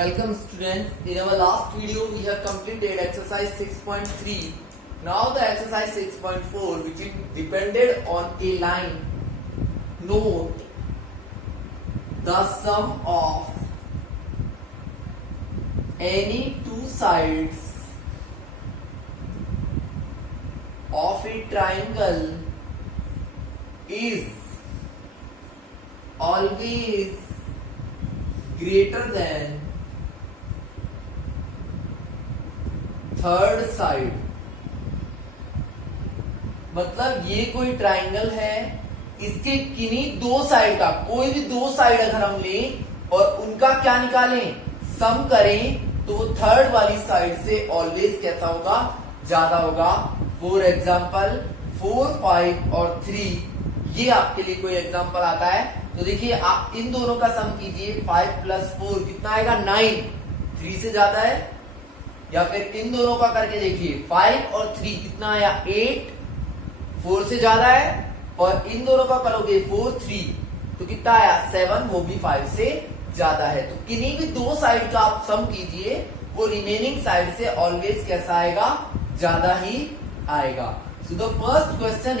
Welcome students. In our last video we have completed exercise 6.3. Now the exercise 6.4 which is depended on a line. Note the sum of any two sides of a triangle is always greater than third side. मतलब ये कोई triangle है, इसके किन्हीं दो side का कोई भी दो साइड अगर हम लें और उनका क्या निकालें, सम करें, तो वो थर्ड वाली साइड से ऑलवेज कैसा होगा, ज्यादा होगा। फॉर एग्जाम्पल 4, 5 और 3 ये आपके लिए कोई एग्जाम्पल आता है। तो देखिए आप इन दोनों का सम कीजिए, 5 + 4 कितना आएगा, 9, 3 से ज्यादा है। या फिर इन दोनों का करके देखिए, 5 और 3 कितना आया, 8, 4 से ज्यादा है। और इन दोनों का करोगे 4, 3 तो कितना आया, 7, वो भी 5 से ज्यादा है। तो किन्हीं भी दो साइड का आप सम कीजिए, वो रिमेनिंग साइड से ऑलवेज कैसा आएगा, ज्यादा ही आएगा। So the first question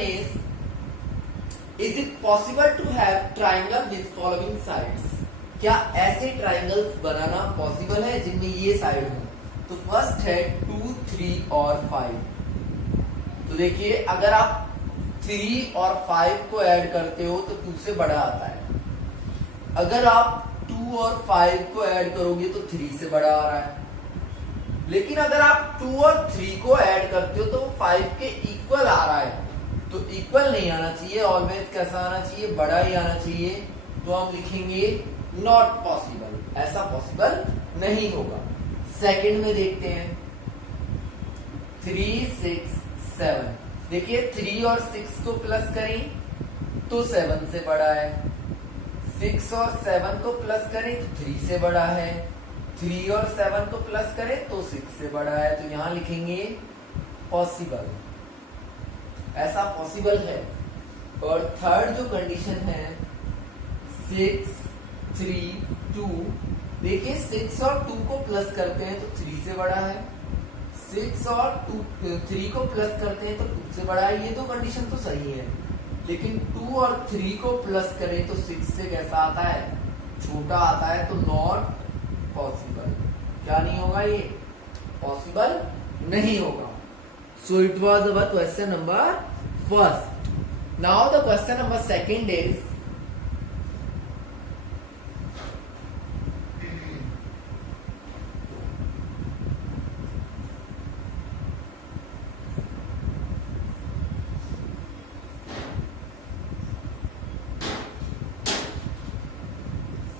is it possible to have triangle with following sides? क्या ऐसे ट्राइंगल्स बनाना पॉसिबल है जिनमें ये साइड हो? तो फर्स्ट है 2, 3 और 5। तो देखिए अगर आप 3 और 5 को ऐड करते हो तो 2 से बड़ा आता है। अगर आप 2 और 5 को ऐड करोगे तो 3 से बड़ा आ रहा है। लेकिन अगर आप 2 और 3 को ऐड करते हो तो 5 के इक्वल आ रहा है। तो इक्वल नहीं आना चाहिए, ऑलवेज कैसा आना चाहिए, बड़ा ही आना चाहिए। तो हम लिखेंगे नॉट पॉसिबल, ऐसा पॉसिबल नहीं होगा। सेकंड में देखते हैं 3, 6, 7। देखिए 3 और 6 को प्लस करें तो 7 से बड़ा है। 6 और 7 को प्लस करें तो 3 से बड़ा है। 3 और 7 को प्लस करें तो 6 से बड़ा है। तो यहां लिखेंगे पॉसिबल, ऐसा पॉसिबल है। और थर्ड जो कंडीशन है 6, 3, 2। देखिए 6 और 2 को प्लस करते हैं तो 3 से बड़ा है। 6 और 3 को प्लस करते हैं तो 2 से बड़ा है। ये दो कंडीशन तो सही है। लेकिन 2 और 3 को प्लस करें तो 6 से कैसा आता है, छोटा आता है। तो नॉट पॉसिबल, क्या नहीं होगा, ये पॉसिबल नहीं होगा। So it was our question number first. Now the question number second is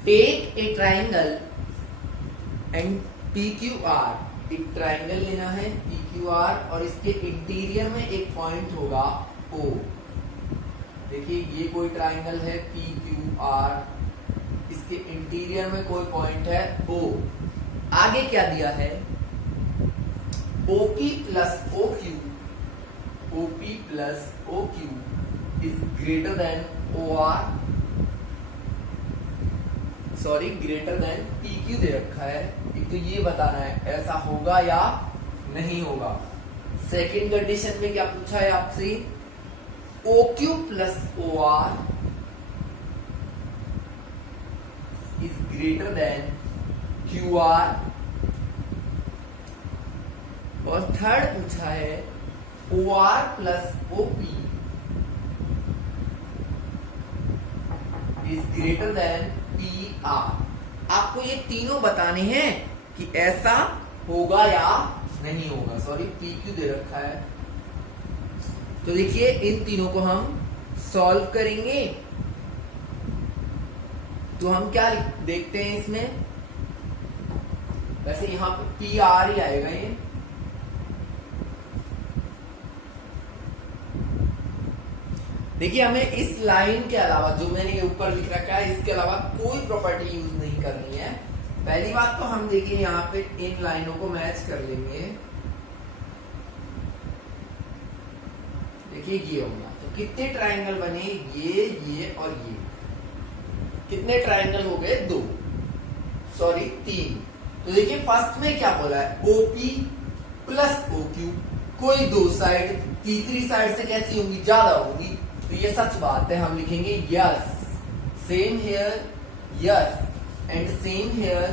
take a triangle and PQR। एक ट्राइंगल लेना है PQR और इसके इंटीरियर में एक पॉइंट होगा O। देखिए ये कोई ट्राइंगल है PQR, इसके इंटीरियर में कोई पॉइंट है O। आगे क्या दिया है, OP + OQ, OP + OQ is greater than OR, sorry greater than PQ दे रखा है। एक तो ये बताना है ऐसा होगा या नहीं होगा। सेकंड कंडीशन में क्या पूछा है आपसे, OQ + OR is greater than QR। और थर्ड पूछा है OR + OP is greater than PR। आपको ये तीनों बताने हैं कि ऐसा होगा या नहीं होगा। सॉरी PQ दे रखा है। तो देखिए इन तीनों को हम सॉल्व करेंगे। तो हम क्या देखते हैं इसमें, वैसे यहां पे PR ही आएगा ये। देखिए हमें इस लाइन के अलावा, जो मैंने ये ऊपर लिख रखा है, इसके अलावा कोई प्रॉपर्टी यूज नहीं करनी है। पहली बात तो हम देखिए यहाँ पे इन लाइनों को मैच कर लेंगे। देखिए ये होगा, तो कितने ट्राइंगल बने, ये और ये। कितने ट्राइंगल हो गए, 2, सॉरी 3। तो देखिए फर्स्ट में क्या बोला है, OP प्लस OQ, कोई दो साइड तीसरी साइड से कैसी होंगी, ज्यादा होंगी, तो ये सच बात है, हम लिखेंगे yes, same here yes and same here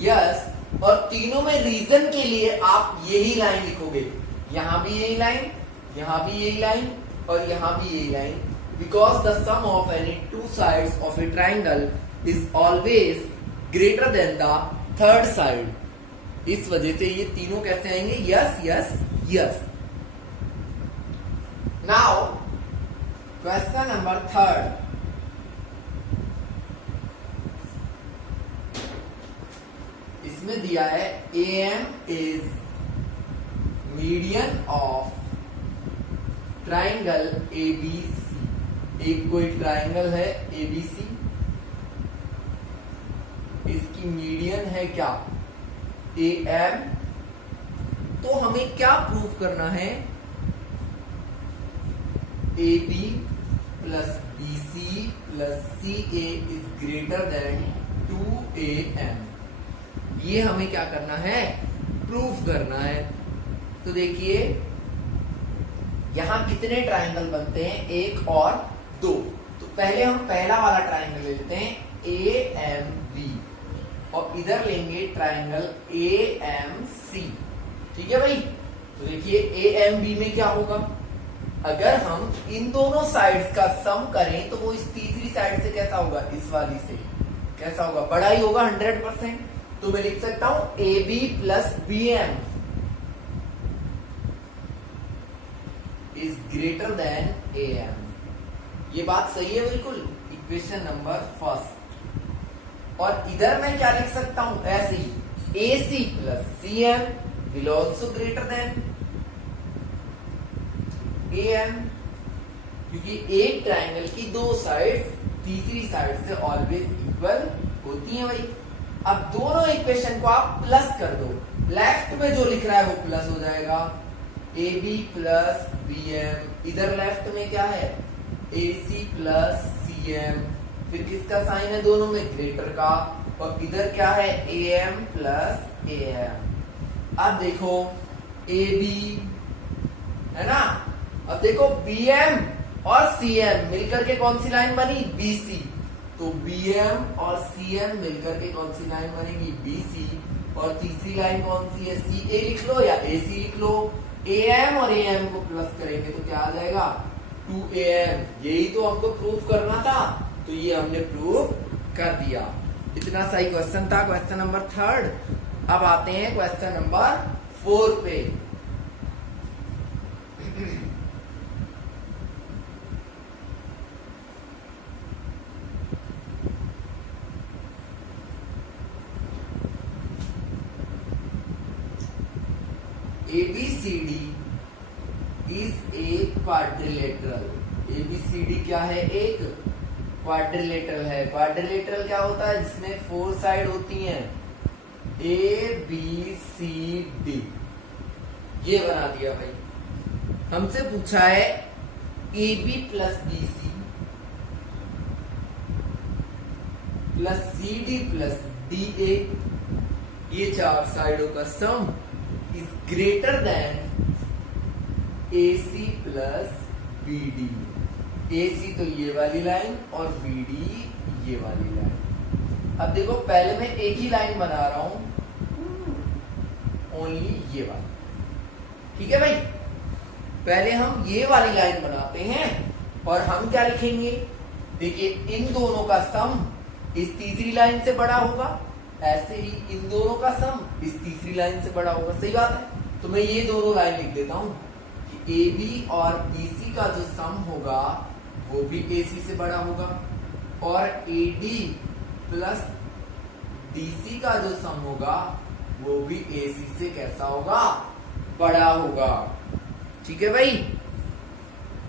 yes, और तीनों में रीजन के लिए आप यही लाइन लिखोगे, यहां भी यही लाइन, यहां भी यही लाइन और यहां भी यही line, because the sum of any two sides of a triangle is always greater than the third side, इस वजह से ये तीनों कैसे आएंगे, yes yes yes. Now question number third, इसमें दिया है AM is median of triangle ABC, एक कोई ट्राइंगल है ABC, इसकी मीडियन है क्या, AM, तो हमें क्या प्रूव करना है, AB plus BC plus CA is greater than 2AM, ये हमें क्या करना है, प्रूफ करना है। तो देखिए यहां कितने ट्राइंगल बनते हैं, एक और दो, तो पहले हम पहला वाला ट्राइंगल ले लेते हैं AMB, और इधर लेंगे ट्राइंगल AMC, ठीक है भाई। तो देखिए AMB में क्या होगा, अगर हम इन दोनों साइड्स का सम करें तो वो इस तीसरी साइड से कैसा होगा, इस वाली से कैसा होगा, बड़ा ही होगा 100%, तो मैं लिख सकता हूं AB plus BM is greater than AM, ये बात सही है बिल्कुल, इक्वेशन नंबर फर्स्ट। और इधर मैं क्या लिख सकता हूं, ऐसे ही AC plus CM will also greater than AM, क्योंकि एक ट्राइंगल की दो साइड तीसरी साइड से ऑलवेज इक्वल होती हैं भाई। अब दोनों इक्वेशन को आप प्लस कर दो, लेफ्ट में जो लिख रहा है वो प्लस हो जाएगा, AB प्लस BM, इधर लेफ्ट में क्या है, AC प्लस CM, फिर किसका साइन है दोनों में, ग्रेटर का, और इधर क्या है AM प्लस AM। अब देखो AB है ना, अब देखो BM और CM मिलकर के कौन सी लाइन बनी, BC, तो BM और CM मिलकर के कौन सी लाइन बनेगी, BC, और तीसरी लाइन कौन सी है, CA लिख लो या AC लिख लो, AM और AM को प्लस करेंगे तो क्या आ जाएगा, 2AM, यही तो हमको प्रूफ करना था, तो ये हमने प्रूफ कर दिया। इतना सही क्वेश्चन था, क्वेश्चन नंबर थर्ड। अब आते हैं क्वेश्चन नंबर 4 पे। ABCD is a quadrilateral, ABCD क्या है, एक क्वाड्रिलेटरल है। क्वाड्रिलेटरल क्या होता है, जिसमें 4 साइड होती हैं, ABCD, ये बना दिया भाई। हमसे पूछा है AB plus BC plus CD plus DA, ये 4 साइडों का सम is greater than AC plus BD, AC तो ये वाली लाइन और BD ये वाली लाइन। अब देखो पहले मैं एक ही लाइन बना रहा हूं, ओनली ये वाली, ठीक है भाई। पहले हम ये वाली लाइन बनाते हैं और हम क्या लिखेंगे, देखिए इन दोनों का सम इस तीसरी लाइन से बड़ा होगा, ऐसे ही इन दोनों का सम इस तीसरी लाइन से बड़ा होगा, सही बात है। तो मैं ये दोनों लाइन लिख देता हूं कि AB और BC का जो सम होगा वो भी AC से बड़ा होगा, और AD प्लस DC का जो सम होगा वो भी AC से कैसा होगा, बड़ा होगा, ठीक है भाई।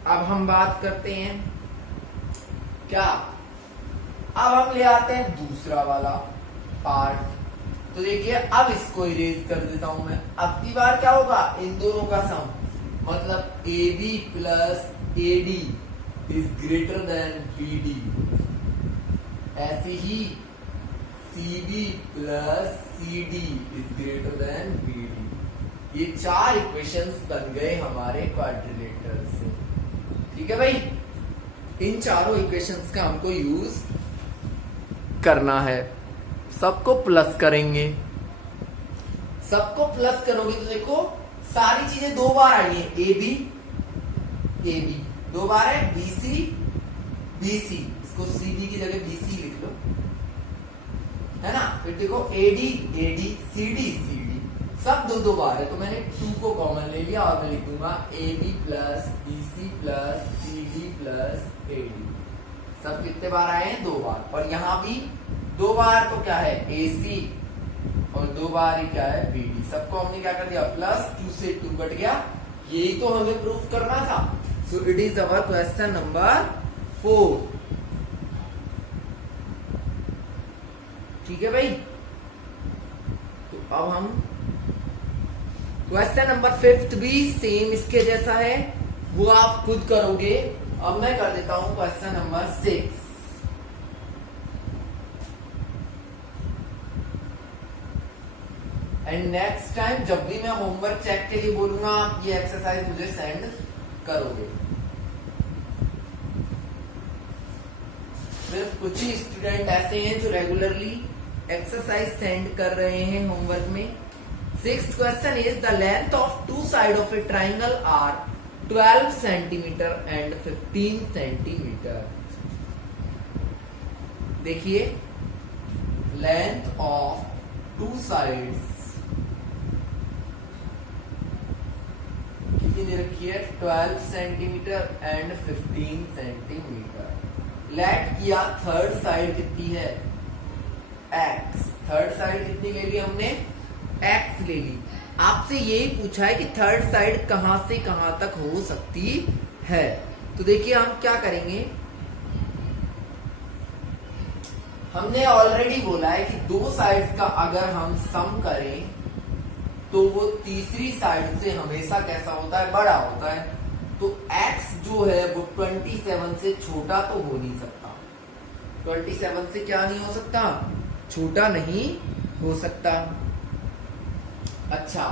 अब हम बात करते हैं क्या, अब हम ले आते हैं दूसरा वाला पार्ट। तो देखिए अब इसको इरेज कर देता हूं मैं। अब की बार क्या होगा, इन दोनों का सम, मतलब AB plus AD is greater than BD, ऐसे ही CB plus CD is greater than BD। ये 4 इक्वेशंस बन गए हमारे क्वाड्रिलेटरल से। ठीक है भाई, इन चारों इक्वेशंस का हमको यूज करना है। सबको प्लस करेंगे, सबको प्लस करोगे तो देखो सारी चीजें 2 बार आई है। AB 2 बार है, BC, इसको CB की जगह BC लिख लो, है ना। फिर देखो AD, CD, सब 2 बार है, तो मैंने 2 को कॉमन ले लिया और मैं लिख दूंगा AB plus BC plus CD plus AD। सब कितने बार आए हैं? 2 बार। और यहाँ भी 2 बार तो क्या है? AC, और 2 बार ही क्या है? BD। सबको हमने क्या कर दिया? प्लस 2 से 2 कट गया। यही तो हमें प्रूफ करना था। So it is our question number 4। ठीक है भाई, तो अब हम क्वेश्चन नंबर 5 भी सेम इसके जैसा है, वो आप खुद करोगे। अब मैं कर देता हूं question number 6। And next time जब भी मैं होमवर्क चेक के लिए बोलूंगा, आप ये एक्सरसाइज मुझे सेंड करोगे। सिर्फ कुछ ही स्टूडेंट ऐसे हैं जो रेगुलरली एक्सरसाइज सेंड कर रहे हैं होमवर्क में। 6th question is the length of 2 side of a triangle are 12 centimeter and 15 centimeter. देखिए, लेंथ ऑफ 2 साइड्स कितनी रखी है? 12 सेंटीमीटर एंड 15 सेंटीमीटर। लेट किया, थर्ड साइड कितनी है? X। थर्ड साइड कितनी ले ली हमने? X ले ली। आपसे यही पूछा है कि थर्ड साइड कहां से कहां तक हो सकती है। तो देखिए हम क्या करेंगे, हमने ऑलरेडी बोला है कि 2 साइड्स का अगर हम सम करें तो वो तीसरी साइड से हमेशा कैसा होता है? बड़ा होता है। तो x जो है वो 27 से छोटा तो हो नहीं सकता। 27 से क्या नहीं हो सकता? छोटा नहीं हो सकता। अच्छा,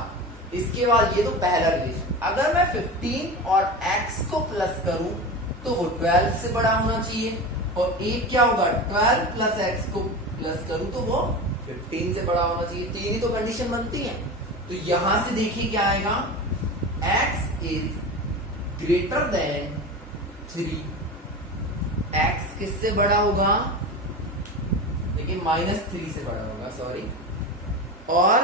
इसके बाद ये तो पहला रिलेशन। अगर मैं 15 और x को प्लस करूं तो वो 12 से बड़ा होना चाहिए, और एक क्या होगा? 12 प्लस x को प्लस करूं तो वो 15 से बड़ा होना चाहिए। 3 ही तो कंडीशन बनती है। तो यहां से देखिए क्या आएगा? x is greater than 3। x किससे बड़ा होगा? देखिए -3 से बड़ा होगा, सॉरी। और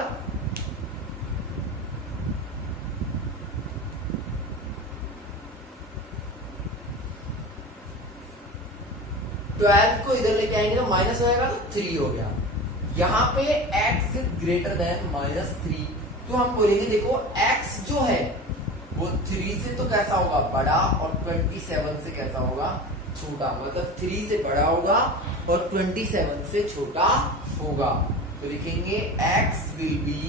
ट्वेल्व को इधर लेके आएंगे तो माइनस हो जाएगा, तो 3 हो गया। यहाँ पे x इज ग्रेटर देन -3, तो हम बोलेंगे देखो x जो है वो 3 से तो कैसा होगा? बड़ा, और 27 से कैसा होगा? छोटा। मतलब 3 से बड़ा होगा और 27 से छोटा होगा। तो लिखेंगे x will be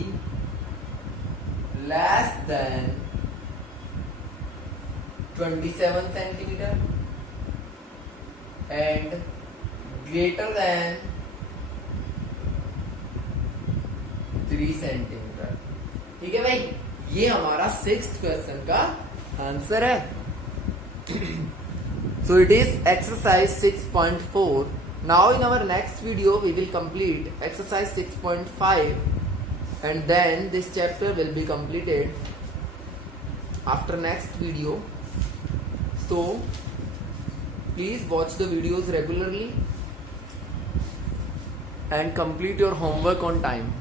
less than 27 centimetre and greater than 3 centimetre. ठीक है भाई, ये हमारा 6th क्वेश्चन का आंसर है। So it is exercise 6.4. Now in our next video we will complete exercise 6.5 and then this chapter will be completed after next video. So please watch the videos regularly and complete your homework on time.